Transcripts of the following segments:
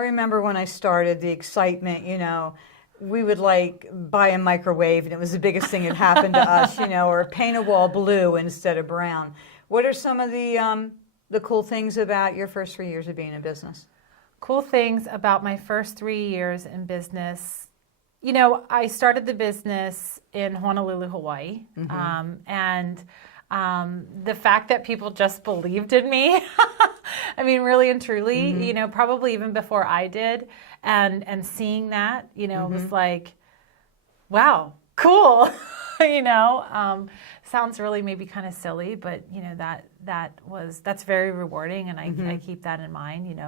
remember when I started, the excitement, we would buy a microwave and it was the biggest thing that happened to us, or paint a wall blue instead of brown. What are some of the cool things about your first 3 years of being in business? Cool things about my first 3 years in business. I started the business in Honolulu, Hawaii. And the fact that people just believed in me, I mean, really and truly, probably even before I did. And seeing that, it was like, wow, cool. Sounds really maybe kind of silly, but that's very rewarding. And I keep that in mind.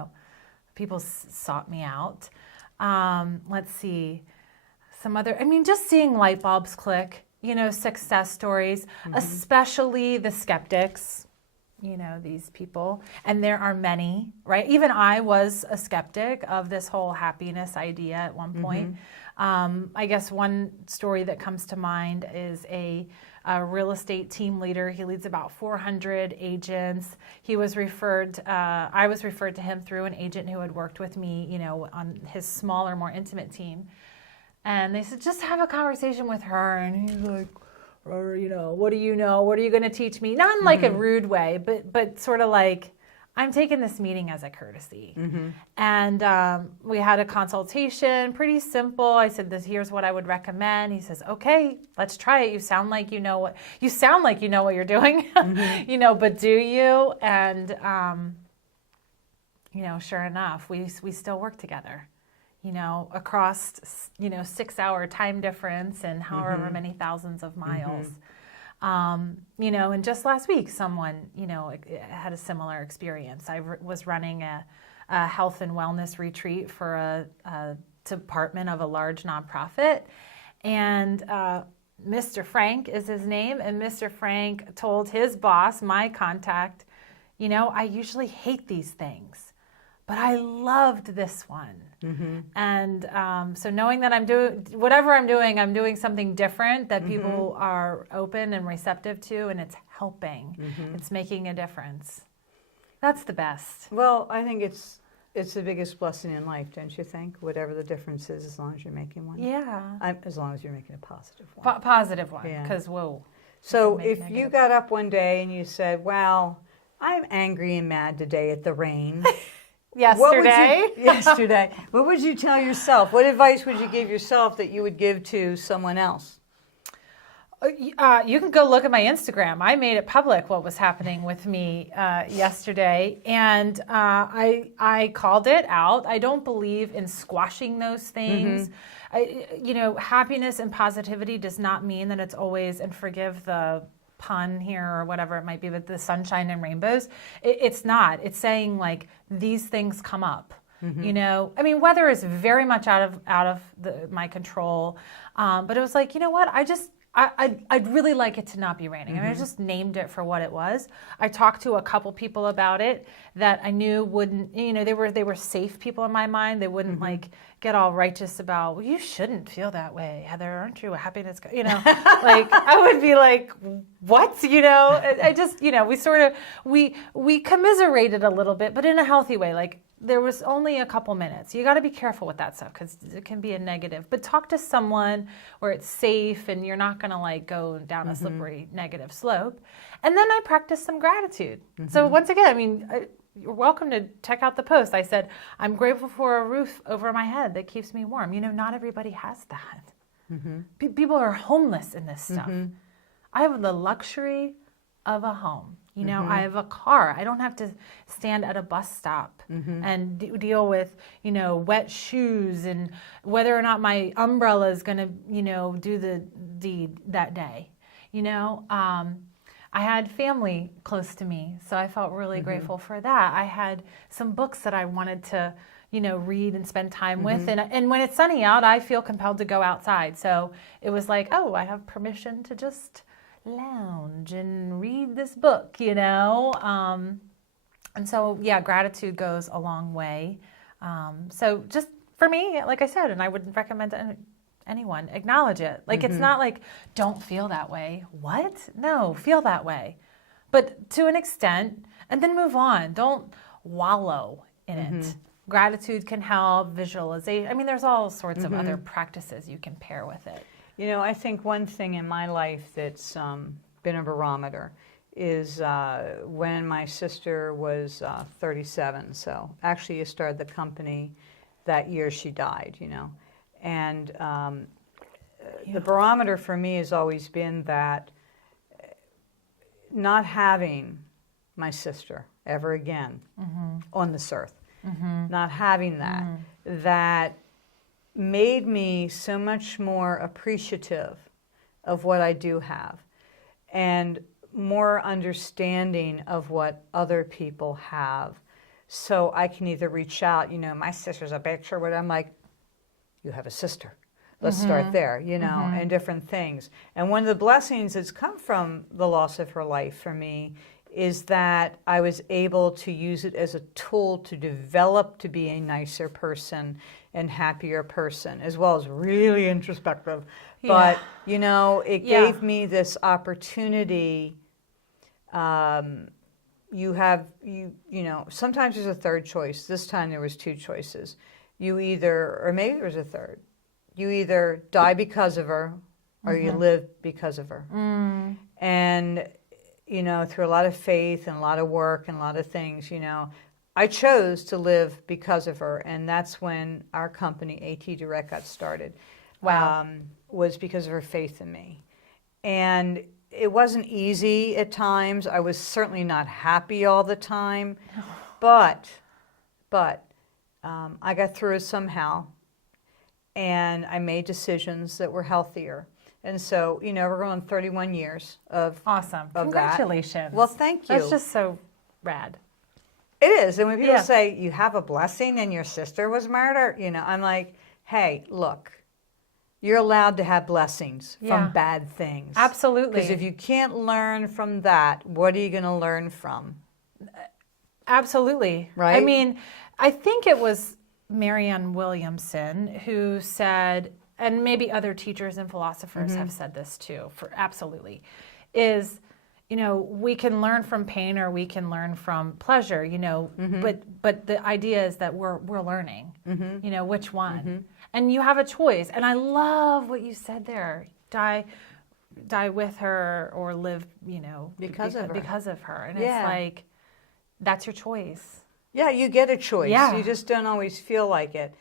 People sought me out. Let's see. Just seeing light bulbs click, success stories, especially the skeptics, these people. And there are many, right? Even I was a skeptic of this whole happiness idea at one point. I guess one story that comes to mind is a real estate team leader. He leads about 400 agents. I was referred to him through an agent who had worked with me, on his smaller, more intimate team. And they said, just have a conversation with her. And he's like, what do you know? What are you going to teach me? Not in like a rude way, but sort of like, I'm taking this meeting as a courtesy. And we had a consultation, pretty simple. I said, here's what I would recommend. He says, okay, let's try it. You sound like you know what you're doing, but do you? And, sure enough, we still work together. Across, 6-hour time difference and however many thousands of miles. And just last week, someone, had a similar experience. I was running a health and wellness retreat for a department of a large nonprofit. And Mr. Frank is his name. And Mr. Frank told his boss, my contact, I usually hate these things, but I loved this one. And so knowing that I'm doing something different that people are open and receptive to, and it's helping. It's making a difference. That's the best. Well, I think it's the biggest blessing in life, don't you think? Whatever the difference is, as long as you're making one. Yeah. As long as you're making a positive one. Positive one, because whoa. So if you got up one day and you said, well, I'm angry and mad today at the rain. Yesterday. What would you tell yourself? What advice would you give yourself that you would give to someone else? You can go look at my Instagram. I made it public what was happening with me yesterday, and I called it out. I don't believe in squashing those things. Happiness and positivity does not mean that it's always, and forgive the pun here or whatever it might be, but the sunshine and rainbows. It's not. It's saying like these things come up. Weather is very much out of my control. But it was like, you know what? I'd really like it to not be raining. I just named it for what it was. I talked to a couple people about it that I knew wouldn't, they were safe people in my mind. They wouldn't get all righteous about, well, you shouldn't feel that way, Heather, aren't you a happiness guy? I would be like, what? I just, we commiserated a little bit, but in a healthy way. Like, there was only a couple minutes. You got to be careful with that stuff because it can be a negative. But talk to someone where it's safe and you're not going to go down a slippery negative slope. And then I practiced some gratitude. So once again, you're welcome to check out the post. I said, I'm grateful for a roof over my head that keeps me warm. Not everybody has that. People are homeless in this stuff. I have the luxury of a home. I have a car. I don't have to stand at a bus stop and deal with, wet shoes and whether or not my umbrella is going to, do the deed that day. I had family close to me, so I felt really grateful for that. I had some books that I wanted to, read and spend time with. And when it's sunny out, I feel compelled to go outside. So it was like, oh, I have permission to just lounge and read this book, and so gratitude goes a long way. So just for me, like I said, and I wouldn't recommend to anyone, acknowledge it. It's not like don't feel that way. What? No, feel that way, but to an extent, and then move on. Don't wallow in it. Gratitude can help, visualization. I mean, there's all sorts of other practices you can pair with it. You know, I think one thing in my life that's been a barometer is when my sister was 37. So actually, you started the company that year she died, you know. And the barometer for me has always been that not having my sister ever again on this earth, not having that, that made me so much more appreciative of what I do have and more understanding of what other people have. So I can either reach out, you know, my sister's a bitch or what. I'm like, you have a sister. Let's start there, you know, and different things. And one of the blessings that's come from the loss of her life for me is that I was able to use it as a tool to develop to be a nicer person and happier person, as well as really introspective. But, you know, it gave me this opportunity. You know, sometimes there's a third choice. This time there was two choices. You either, or maybe there was a third. You either die because of her or you live because of her. And, you know, through a lot of faith and a lot of work and a lot of things, you know, I chose to live because of her. And that's when our company, AT Direct, got started. Wow. Was because of her faith in me. And it wasn't easy at times. I was certainly not happy all the time. But I got through it somehow. And I made decisions that were healthier. And so, you know, we're going on 31 years of Awesome. of Congratulations. that. Well, thank you. That's just so rad. It is. And when people say, you have a blessing and your sister was murdered, you know, I'm like, hey, look, you're allowed to have blessings from bad things. Absolutely. Because if you can't learn from that, what are you going to learn from? Absolutely. Right? I mean, I think it was Marianne Williamson who said, and maybe other teachers and philosophers have said this too, is, you know, we can learn from pain or we can learn from pleasure, you know, but the idea is that we're learning, you know, which one. And you have a choice. And I love what you said there. Die with her or live, you know, because of her. And it's like, that's your choice. Yeah, you get a choice. Yeah. You just don't always feel like it.